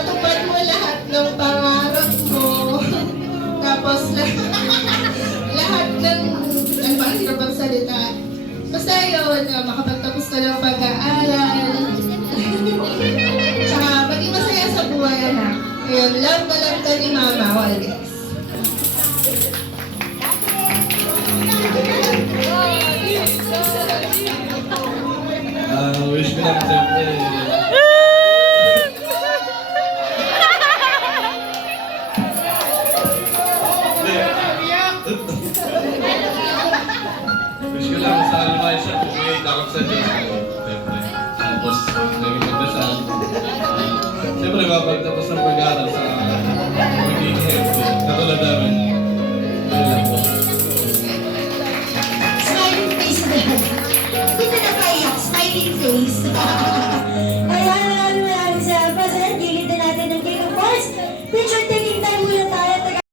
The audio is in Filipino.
matupad mo lahat ng pangarap mo. Tapos lahat ng, ano ba, hirap magsalita. Basta yun, makapagtapos ka ng pag-aaral. Tsaka maging masaya sa buhay, anak. Ayun, love ka ni Mama, always. Wish ko lang siyempre. Wish ko lang sa alumay siya kung may takot sa Diyos. Siyempre. Tapos, naging magdasal. Siyempre, mapagtapos ng pag-aaral sa magiging healthy. Katulad namin. Yun lang po. Smiling face na yan. Hindi na napaiyak. Smiling face. Kaya maraming salamat sa gilid na natin ng King of Course. Picture